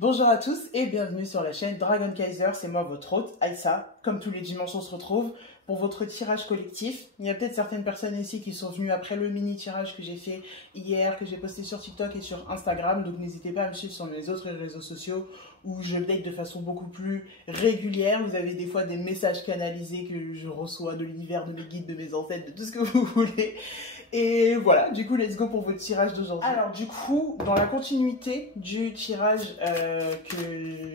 Bonjour à tous et bienvenue sur la chaîne Dragon Kaiser, c'est moi votre hôte Aïssa. Comme tous les dimanches on se retrouve pour votre tirage collectif. Il y a peut-être certaines personnes ici qui sont venues après le mini tirage que j'ai fait hier, que j'ai posté sur TikTok et sur Instagram. Donc n'hésitez pas à me suivre sur mes autres réseaux sociaux où je update de façon beaucoup plus régulière. Vous avez des fois des messages canalisés que je reçois de l'univers, de mes guides, de mes ancêtres, de tout ce que vous voulez. Et voilà, du coup, let's go pour votre tirage d'aujourd'hui. Alors, du coup, dans la continuité du tirage que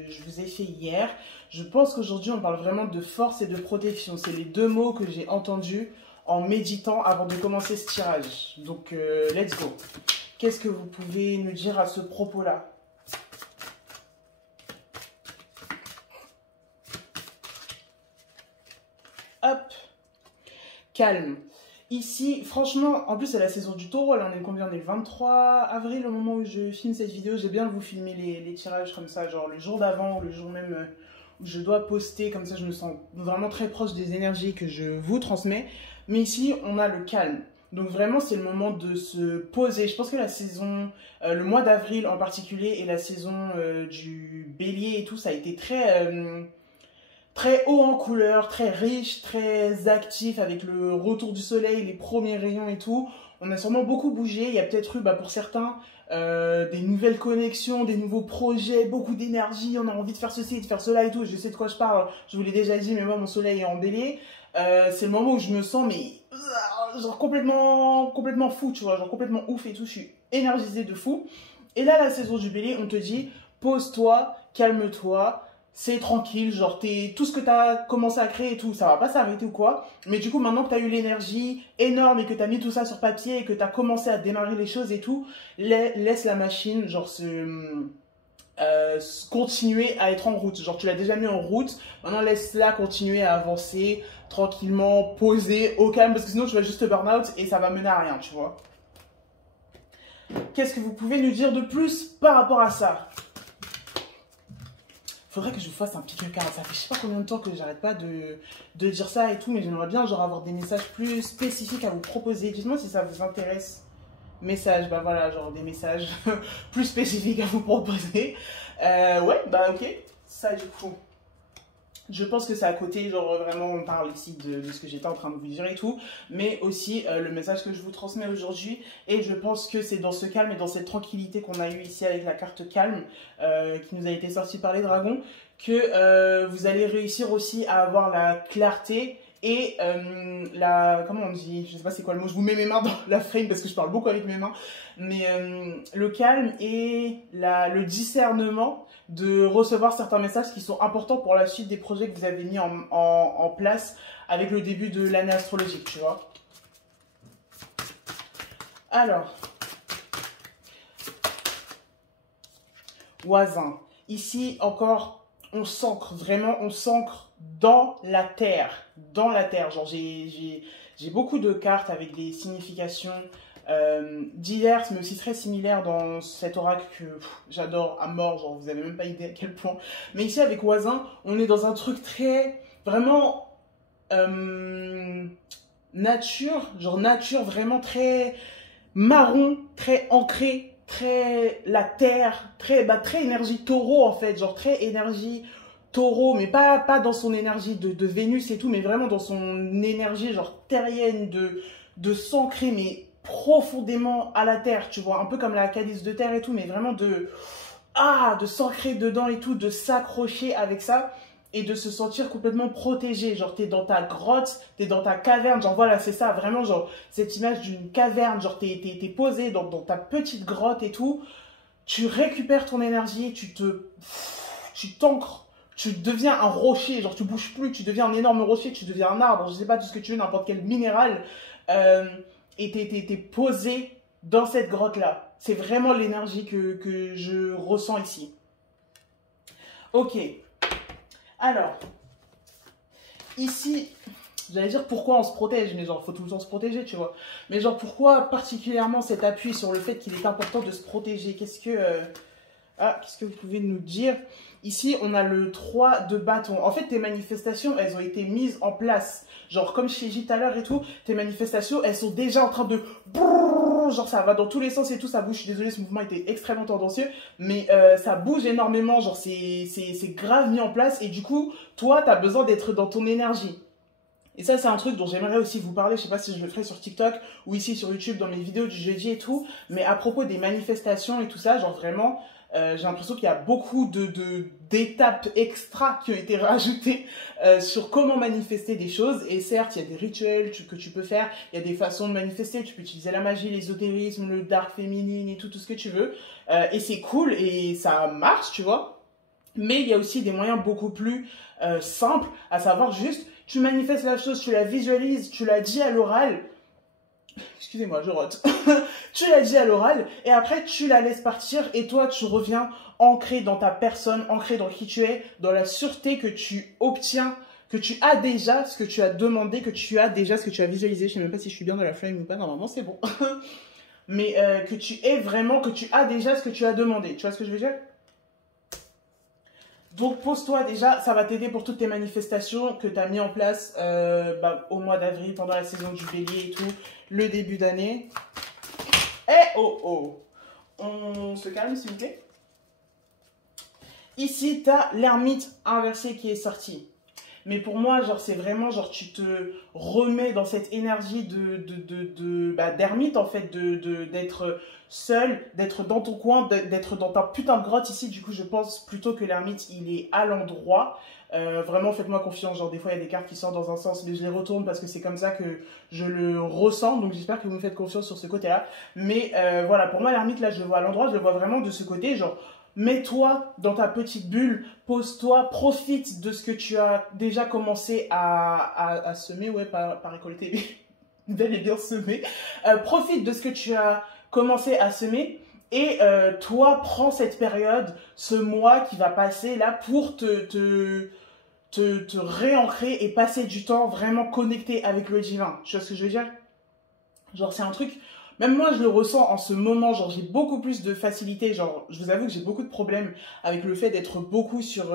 je vous ai fait hier, je pense qu'aujourd'hui, on parle vraiment de force et de protection. C'est les deux mots que j'ai entendus en méditant avant de commencer ce tirage. Donc, let's go. Qu'est-ce que vous pouvez nous dire à ce propos-là? Hop, calme. Ici, franchement, en plus c'est la saison du taureau, là on est combien? On est le 23 avril au moment où je filme cette vidéo. J'aime bien vous filmer les tirages comme ça, genre le jour d'avant ou le jour même où je dois poster, comme ça je me sens vraiment très proche des énergies que je vous transmets. Mais ici, on a le calme. Donc vraiment, c'est le moment de se poser. Je pense que la saison, le mois d'avril en particulier et la saison du bélier et tout, ça a été très haut en couleur, très riche, très actif avec le retour du soleil, les premiers rayons et tout. On a sûrement beaucoup bougé. Il y a peut-être eu, pour certains, des nouvelles connexions, des nouveaux projets, beaucoup d'énergie. On a envie de faire ceci, de faire cela et tout. Je sais de quoi je parle. Je vous l'ai déjà dit, mais moi, mon soleil est en bélier. C'est le moment où je me sens, genre complètement fou, tu vois. Genre complètement ouf et tout. Je suis énergisée de fou. Et là, la saison du bélier, on te dit, pose-toi, calme-toi. C'est tranquille, genre tout ce que tu as commencé à créer et tout, ça va pas s'arrêter ou quoi. Mais du coup, maintenant que tu as eu l'énergie énorme et que tu as mis tout ça sur papier et que tu as commencé à démarrer les choses et tout, laisse la machine genre continuer à être en route. Genre tu l'as déjà mis en route, maintenant laisse-la continuer à avancer tranquillement, poser, au calme, parce que sinon tu vas juste burn out et ça va mener à rien, tu vois. Qu'est-ce que vous pouvez nous dire de plus par rapport à ça? Faudrait que je vous fasse un pick card. Ça fait je sais pas combien de temps que j'arrête pas de dire ça et tout, mais j'aimerais bien genre avoir des messages plus spécifiques à vous proposer. Dites-moi si ça vous intéresse. Messages, voilà, genre des messages plus spécifiques à vous proposer. Ouais, ok. Ça du coup, je pense que c'est à côté, genre vraiment on parle ici de ce que j'étais en train de vous dire et tout, mais aussi le message que je vous transmets aujourd'hui, et je pense que c'est dans ce calme et dans cette tranquillité qu'on a eu ici avec la carte calme, qui nous a été sortie par les dragons, que vous allez réussir aussi à avoir la clarté et comment on dit, je sais pas c'est quoi le mot, je vous mets mes mains dans la frame parce que je parle beaucoup avec mes mains, mais le calme et le discernement de recevoir certains messages qui sont importants pour la suite des projets que vous avez mis en place avec le début de l'année astrologique, tu vois. Alors, Voisin, ici encore, on s'ancre, vraiment, on s'ancre dans la terre, genre j'ai beaucoup de cartes avec des significations diverses, mais aussi très similaires dans cet oracle que j'adore à mort, genre vous avez même pas idée à quel point. Mais ici avec Voisin, on est dans un truc très, vraiment, nature vraiment très marron, très ancré, très la terre, très énergie taureau en fait, genre très énergie taureau, mais pas dans son énergie de Vénus et tout, mais vraiment dans son énergie genre terrienne de s'ancrer, mais profondément à la terre, tu vois, un peu comme la calice de terre et tout, mais vraiment de s'ancrer dedans et tout, de s'accrocher avec ça et de se sentir complètement protégé. Genre t'es dans ta grotte, t'es dans ta caverne, genre voilà, c'est ça, vraiment genre cette image d'une caverne, genre t'es posé dans ta petite grotte et tout, tu récupères ton énergie, tu t'ancres, tu deviens un rocher, genre tu bouges plus, tu deviens un énorme rocher, tu deviens un arbre, je sais pas tout ce que tu veux, n'importe quel minéral, et t'es posé dans cette grotte-là. C'est vraiment l'énergie que je ressens ici. Ok. Alors, ici, j'allais dire pourquoi on se protège, mais genre, faut tout le temps se protéger, tu vois. Mais genre, pourquoi particulièrement cet appui sur le fait qu'il est important de se protéger? Qu'est-ce que Ah, qu'est-ce que vous pouvez nous dire? Ici, on a le 3 de bâton. En fait, tes manifestations, elles ont été mises en place. Genre, comme je t'ai dit tout à l'heure et tout, tes manifestations, elles sont déjà en train de... Genre, ça va dans tous les sens et tout, ça bouge. Je suis désolée, ce mouvement était extrêmement tendancieux. Mais ça bouge énormément. Genre, c'est grave mis en place. Et du coup, toi, tu as besoin d'être dans ton énergie. Et ça, c'est un truc dont j'aimerais aussi vous parler. Je sais pas si je le ferai sur TikTok ou ici sur YouTube dans mes vidéos du jeudi et tout. Mais à propos des manifestations et tout ça, genre vraiment... j'ai l'impression qu'il y a beaucoup d'étapes extra qui ont été rajoutées sur comment manifester des choses. Et certes, il y a des rituels que tu peux faire, il y a des façons de manifester. Tu peux utiliser la magie, l'ésotérisme, le dark féminine et tout ce que tu veux. Et c'est cool et ça marche, tu vois. Mais il y a aussi des moyens beaucoup plus simples, à savoir juste, tu manifestes la chose, tu la visualises, tu la dis à l'oral. Excusez-moi, je rote. Tu l'as dit à l'oral et après tu la laisses partir et toi tu reviens ancré dans ta personne, ancré dans qui tu es, dans la sûreté que tu obtiens, que tu as déjà ce que tu as demandé, que tu as déjà ce que tu as visualisé. Je sais même pas si je suis bien dans la flemme ou pas, normalement c'est bon. Mais que tu es vraiment, que tu as déjà ce que tu as demandé. Tu vois ce que je veux dire? Donc pose-toi déjà, ça va t'aider pour toutes tes manifestations que tu as mis en place au mois d'avril, pendant la saison du bélier et tout, le début d'année. Eh oh oh, on se calme s'il vous plaît. Ici, tu as l'ermite inversé qui est sorti. Mais pour moi, genre, c'est vraiment, genre, tu te remets dans cette énergie d'ermite, en fait, d'être seul, d'être dans ton coin, d'être dans ta putain de grotte ici. Du coup, je pense plutôt que l'ermite, il est à l'endroit. Vraiment, faites-moi confiance. Genre, des fois, il y a des cartes qui sortent dans un sens, mais je les retourne parce que c'est comme ça que je le ressens. Donc, j'espère que vous me faites confiance sur ce côté-là. Mais voilà, pour moi, l'ermite, là, je le vois à l'endroit. Je le vois vraiment de ce côté, genre... Mets-toi dans ta petite bulle, pose-toi, profite de ce que tu as déjà commencé à semer, ouais, pas récolter, bel et bien semer. Profite de ce que tu as commencé à semer et toi, prends cette période, ce mois qui va passer là pour te réancrer et passer du temps vraiment connecté avec le divin. Tu vois ce que je veux dire? Genre, c'est un truc... Même moi, je le ressens en ce moment, genre j'ai beaucoup plus de facilité, genre je vous avoue que j'ai beaucoup de problèmes avec le fait d'être beaucoup sur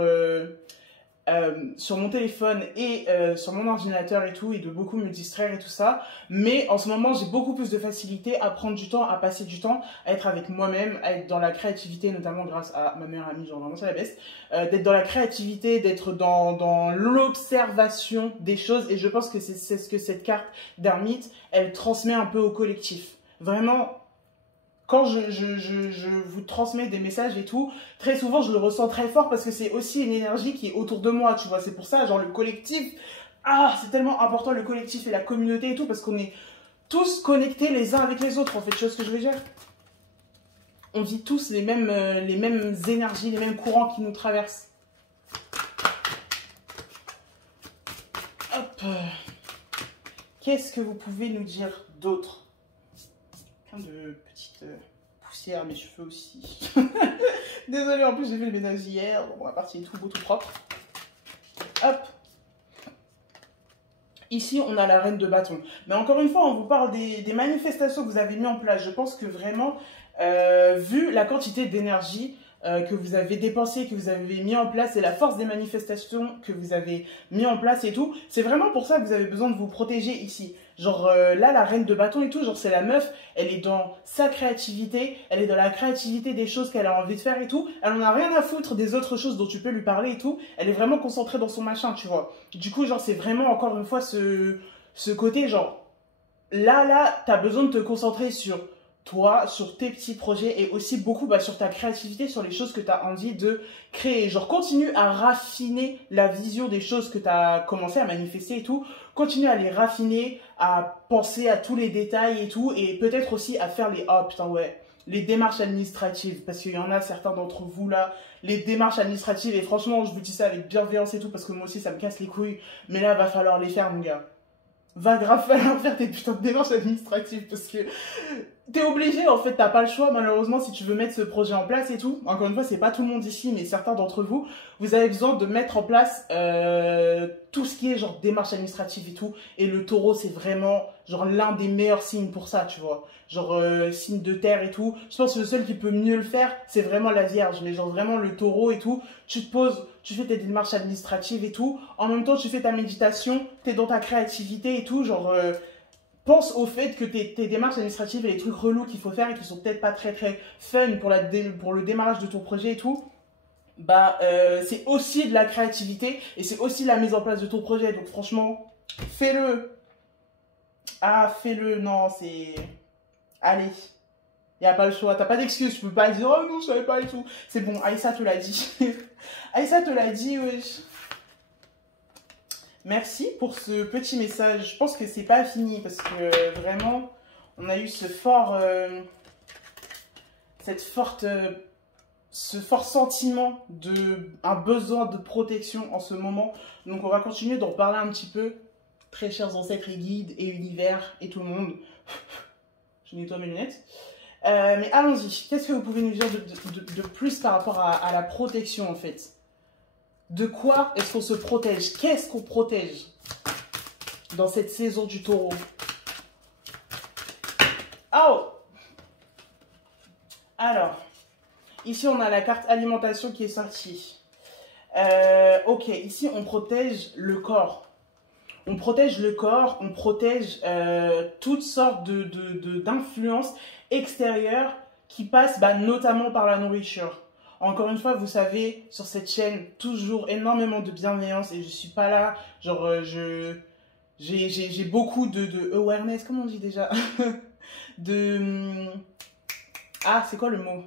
mon téléphone et sur mon ordinateur et tout, et de beaucoup me distraire et tout ça. Mais en ce moment, j'ai beaucoup plus de facilité à prendre du temps, à passer du temps, à être avec moi-même, à être dans la créativité, notamment grâce à ma meilleure amie, genre vraiment c'est la best, d'être dans la créativité, d'être dans l'observation des choses. Et je pense que c'est ce que cette carte d'ermite, elle transmet un peu au collectif. Vraiment, quand je vous transmets des messages et tout, très souvent je le ressens très fort parce que c'est aussi une énergie qui est autour de moi, tu vois. C'est pour ça, genre le collectif, c'est tellement important le collectif et la communauté et tout parce qu'on est tous connectés les uns avec les autres, en fait, tu vois ce que je veux dire? On vit tous les mêmes énergies, les mêmes courants qui nous traversent. Hop. Qu'est-ce que vous pouvez nous dire d'autre? De petites poussières à mes cheveux aussi. Désolée, en plus j'ai fait le ménage hier. Bon, la partie est tout beau, tout propre. Hop. Ici, on a la reine de bâton. Mais encore une fois, on vous parle des manifestations que vous avez mis en place. Je pense que vraiment, vu la quantité d'énergie que vous avez dépensé, que vous avez mis en place, et la force des manifestations que vous avez mis en place et tout, c'est vraiment pour ça que vous avez besoin de vous protéger ici. Genre là, la reine de bâton et tout, genre c'est la meuf, elle est dans sa créativité, elle est dans la créativité des choses qu'elle a envie de faire et tout. Elle en a rien à foutre des autres choses dont tu peux lui parler et tout. Elle est vraiment concentrée dans son machin, tu vois. Du coup, genre c'est vraiment encore une fois ce côté, genre là, t'as besoin de te concentrer sur toi, sur tes petits projets et aussi beaucoup sur ta créativité, sur les choses que tu as envie de créer. Genre, continue à raffiner la vision des choses que tu as commencé à manifester et tout. Continue à les raffiner, à penser à tous les détails et tout. Et peut-être aussi à faire les démarches administratives. Parce qu'il y en a certains d'entre vous là, les démarches administratives. Et franchement, je vous dis ça avec bienveillance et tout parce que moi aussi, ça me casse les couilles. Mais là, va falloir les faire, mon gars. Va grave falloir faire tes putains de démarches administratives parce que t'es obligé, en fait, t'as pas le choix, malheureusement, si tu veux mettre ce projet en place et tout. Encore une fois, c'est pas tout le monde ici, mais certains d'entre vous, vous avez besoin de mettre en place tout ce qui est genre démarche administrative et tout. Et le taureau, c'est vraiment genre l'un des meilleurs signes pour ça, tu vois. Genre signe de terre et tout. Je pense que le seul qui peut mieux le faire, c'est vraiment la Vierge. Mais genre vraiment le taureau et tout. Tu te poses, tu fais tes démarches administratives et tout. En même temps, tu fais ta méditation, t'es dans ta créativité et tout. Genre, pense au fait que tes démarches administratives et les trucs relous qu'il faut faire et qui sont peut-être pas très très fun pour le démarrage de ton projet et tout, bah c'est aussi de la créativité et c'est aussi la mise en place de ton projet. Donc franchement, fais-le. Ah, fais-le. Non, c'est... Allez. Il n'y a pas le choix. T'as pas d'excuse. Tu peux pas dire, oh non, je savais pas et tout. C'est bon, Aïssa te l'a dit. Aïssa te l'a dit, wesh. Merci pour ce petit message. Je pense que c'est pas fini parce que vraiment, on a eu ce fort sentiment de un besoin de protection en ce moment. Donc on va continuer d'en parler un petit peu. Très chers ancêtres et guides et univers et tout le monde. Je nettoie mes lunettes. Mais allons-y. Qu'est-ce que vous pouvez nous dire de plus par rapport à la protection en fait? De quoi est-ce qu'on se protège? Qu'est-ce qu'on protège dans cette saison du taureau? Oh! Alors, ici on a la carte alimentation qui est sortie. Ok, ici on protège le corps. On protège le corps, on protège toutes sortes d'influences extérieures qui passent notamment par la nourriture. Encore une fois, vous savez, sur cette chaîne, toujours énormément de bienveillance et je suis pas là, genre, j'ai beaucoup de awareness, comment on dit déjà? Ah, c'est quoi le mot?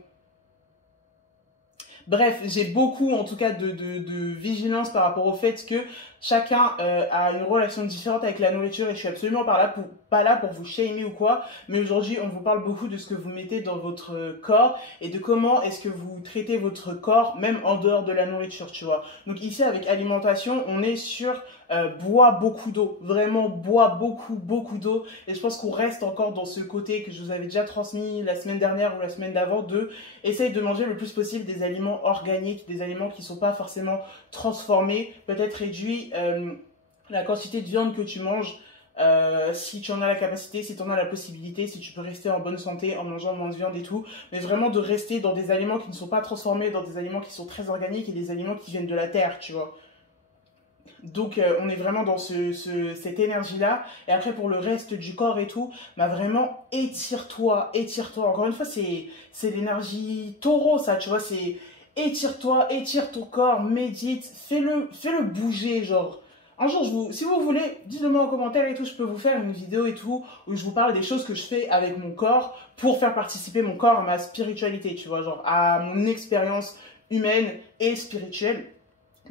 Bref, j'ai beaucoup en tout cas de vigilance par rapport au fait que chacun a une relation différente avec la nourriture et je suis absolument pas là pour vous shamer ou quoi, mais aujourd'hui on vous parle beaucoup de ce que vous mettez dans votre corps et de comment est-ce que vous traitez votre corps même en dehors de la nourriture, tu vois. Donc ici avec alimentation, on est sur bois beaucoup d'eau, vraiment bois beaucoup d'eau et je pense qu'on reste encore dans ce côté que je vous avais déjà transmis la semaine dernière ou la semaine d'avant de essaye de manger le plus possible des aliments organiques, des aliments qui ne sont pas forcément transformés, peut-être réduit la quantité de viande que tu manges si tu en as la capacité, si tu en as la possibilité, si tu peux rester en bonne santé en mangeant moins de viande et tout, mais vraiment de rester dans des aliments qui ne sont pas transformés, dans des aliments qui sont très organiques et des aliments qui viennent de la terre, tu vois. Donc on est vraiment dans cette énergie-là. Et après pour le reste du corps et tout, bah vraiment étire-toi, étire-toi. Encore une fois, c'est l'énergie taureau ça, tu vois, c'est étire-toi, étire ton corps, médite, fais-le bouger, genre. Un jour, si vous voulez, dites-le moi en commentaire et tout, je peux vous faire une vidéo et tout, où je vous parle des choses que je fais avec mon corps pour faire participer mon corps à ma spiritualité, tu vois, genre à mon expérience humaine et spirituelle.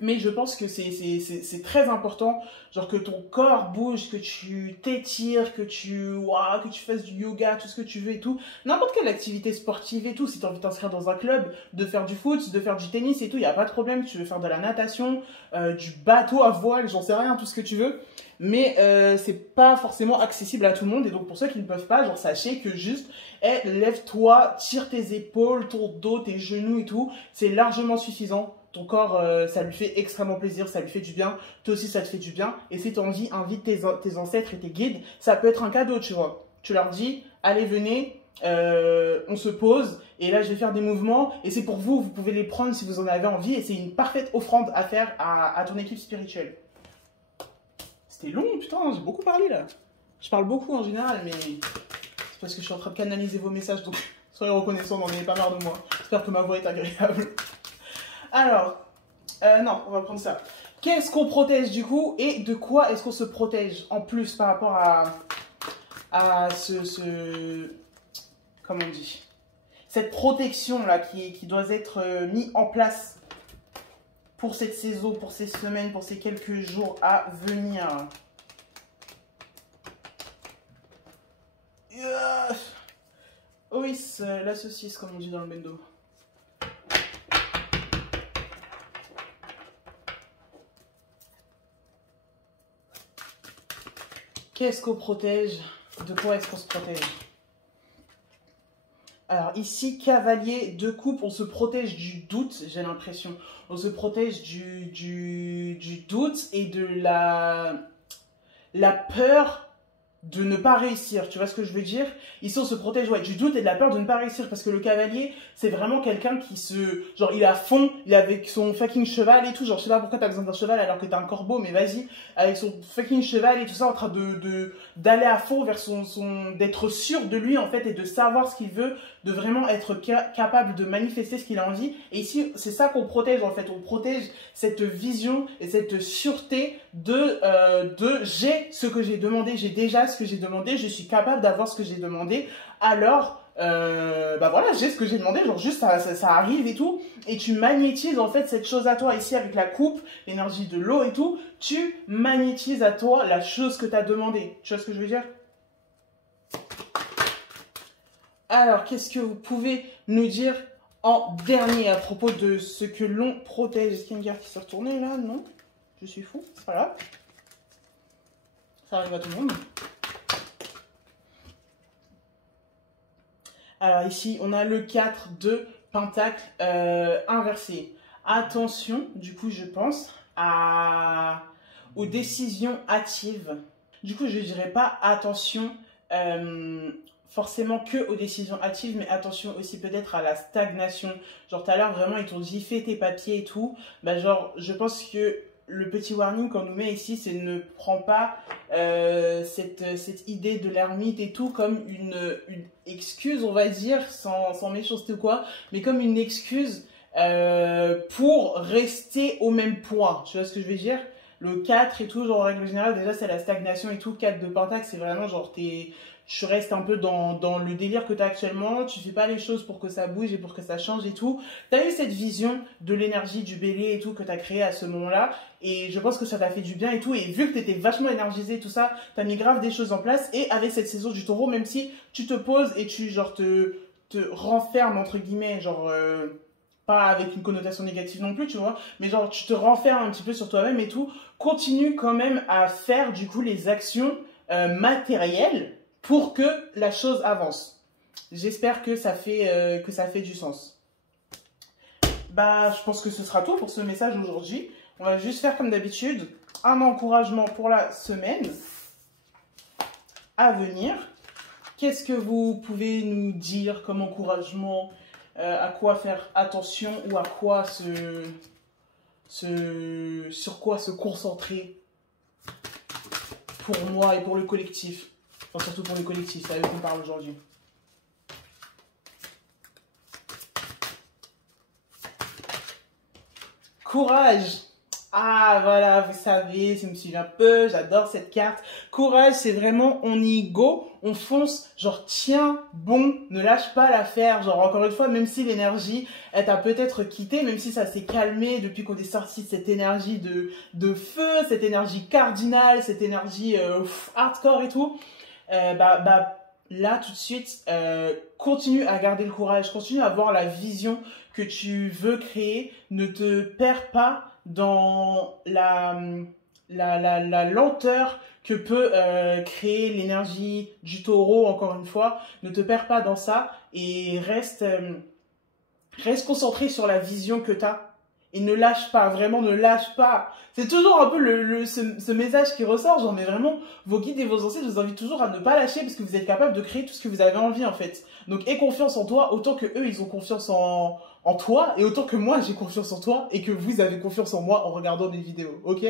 Mais je pense que c'est très important, genre que ton corps bouge, que tu t'étires, que tu fasses du yoga, tout ce que tu veux et tout. N'importe quelle activité sportive et tout, si tu as envie de t'inscrire dans un club, de faire du foot, de faire du tennis et tout, il n'y a pas de problème. Tu veux faire de la natation, du bateau à voile, j'en sais rien, tout ce que tu veux. Mais c'est pas forcément accessible à tout le monde et donc pour ceux qui ne peuvent pas, genre sachez que juste, lève-toi, tire tes épaules, ton dos, tes genoux et tout, c'est largement suffisant. Ton corps, ça lui fait extrêmement plaisir, ça lui fait du bien. Toi aussi, ça te fait du bien. Et si tu as envie, invite tes ancêtres et tes guides. Ça peut être un cadeau, tu vois. Tu leur dis, allez, venez, on se pose. Et là, je vais faire des mouvements. Et c'est pour vous, vous pouvez les prendre si vous en avez envie. Et c'est une parfaite offrande à faire à ton équipe spirituelle. C'était long, putain, j'ai beaucoup parlé là. Je parle beaucoup en général, mais c'est parce que je suis en train de canaliser vos messages. Donc, soyez reconnaissants, n'en ayez pas marre de moi. J'espère que ma voix est agréable. Alors, non, on va prendre ça. Qu'est-ce qu'on protège du coup et de quoi est-ce qu'on se protège en plus par rapport à comment on dit, cette protection là qui doit être mise en place pour cette saison, pour ces semaines, pour ces quelques jours à venir. Oui, la saucisse comme on dit dans le bendo. Qu'est-ce qu'on protège? De quoi est-ce qu'on se protège? Alors ici, cavalier de coupe, on se protège du doute, j'ai l'impression. On se protège du doute et de la peur de ne pas réussir, tu vois ce que je veux dire? Ici on se protège du doute et de la peur de ne pas réussir, parce que le cavalier c'est vraiment quelqu'un qui genre il est à fond, il est avec son fucking cheval et tout, genre je sais pas pourquoi t'as besoin d'un cheval alors que t'as un corbeau, mais vas-y, avec son fucking cheval et tout ça, en train d'aller à fond vers d'être sûr de lui en fait et de savoir ce qu'il veut, de vraiment être capable de manifester ce qu'il a envie. Et ici c'est ça qu'on protège en fait, on protège cette vision et cette sûreté de j'ai ce que j'ai demandé, j'ai déjà ce que j'ai demandé, je suis capable d'avoir ce que j'ai demandé, alors bah voilà, j'ai ce que j'ai demandé, genre juste ça arrive et tout, et tu magnétises en fait cette chose à toi. Ici avec la coupe, l'énergie de l'eau et tout, tu magnétises à toi la chose que tu as demandé, tu vois ce que je veux dire? Alors qu'est-ce que vous pouvez nous dire en dernier à propos de ce que l'on protège? Est-ce qu'il y a une carte qui s'est retournée là? Non, je suis fou, c'est pas grave, ça arrive à tout le monde. Alors ici, on a le 4 de Pentacle inversé. Attention, du coup, je pense aux décisions hâtives. Du coup, je ne dirais pas attention forcément que aux décisions hâtives, mais attention aussi peut-être à la stagnation. Genre, tout à l'heure, vraiment, ils t'ont dit, fais tes papiers et tout. Bah, genre, je pense que le petit warning qu'on nous met ici, c'est ne prends pas cette idée de l'ermite et tout comme une excuse, on va dire, sans méchanceté ou quoi, mais comme une excuse pour rester au même point. Tu vois ce que je veux dire? Le 4 et tout, genre en règle générale, déjà c'est la stagnation et tout. 4 de Pentacle, c'est vraiment genre tu restes un peu dans le délire que tu as actuellement, tu fais pas les choses pour que ça bouge et pour que ça change et tout. Tu as eu cette vision de l'énergie du bélier et tout que tu as créé à ce moment-là, et je pense que ça t'a fait du bien et tout, et vu que tu étais vachement énergisé et tout ça, tu as mis grave des choses en place, et avec cette saison du taureau, même si tu te poses et tu genre te renfermes entre guillemets, genre pas avec une connotation négative non plus, tu vois, mais genre tu te renfermes un petit peu sur toi-même et tout, continue quand même à faire du coup les actions matérielles pour que la chose avance. J'espère que ça fait du sens. Bah, je pense que ce sera tout pour ce message aujourd'hui. On va juste faire comme d'habitude un encouragement pour la semaine à venir. Qu'est-ce que vous pouvez nous dire comme encouragement, à quoi faire attention ou à quoi sur quoi se concentrer pour moi et pour le collectif? Enfin, surtout pour le collectif, c'est à eux qu'on parle aujourd'hui. Courage! Ah, voilà, vous savez, ça me suit un peu, j'adore cette carte. Courage, c'est vraiment, on y go, on fonce, genre, tiens, bon, ne lâche pas l'affaire. Genre, encore une fois, même si l'énergie, elle t'a peut-être quitté, même si ça s'est calmé depuis qu'on est sorti de cette énergie de feu, cette énergie cardinale, cette énergie hardcore et tout, là, tout de suite, continue à garder le courage, continue à avoir la vision que tu veux créer, ne te perds pas dans la lenteur que peut créer l'énergie du taureau, encore une fois. Ne te perds pas dans ça et reste concentré sur la vision que tu as. Et ne lâche pas, vraiment ne lâche pas. C'est toujours un peu ce message qui ressort, genre, mais vraiment, vos guides et vos ancêtres, je vous invite toujours à ne pas lâcher parce que vous êtes capable de créer tout ce que vous avez envie, en fait. Donc, aie confiance en toi, autant que eux, ils ont confiance en toi, et autant que moi, j'ai confiance en toi, et que vous avez confiance en moi en regardant mes vidéos, ok?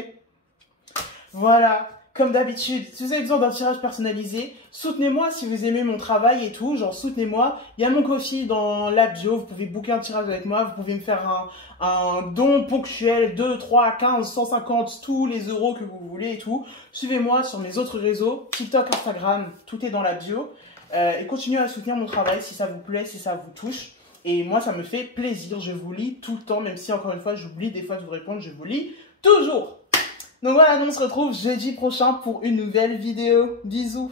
Voilà. Comme d'habitude, si vous avez besoin d'un tirage personnalisé, soutenez-moi si vous aimez mon travail et tout, genre soutenez-moi. Il y a mon Ko-fi dans la bio, vous pouvez booker un tirage avec moi, vous pouvez me faire un don ponctuel, 2, 3, 15, 150, tous les euros que vous voulez et tout. Suivez-moi sur mes autres réseaux, TikTok, Instagram, tout est dans la bio. Et continuez à soutenir mon travail si ça vous plaît, si ça vous touche. Et moi, ça me fait plaisir, je vous lis tout le temps, même si encore une fois, j'oublie des fois de vous répondre, je vous lis toujours. Donc voilà, on se retrouve jeudi prochain pour une nouvelle vidéo. Bisous.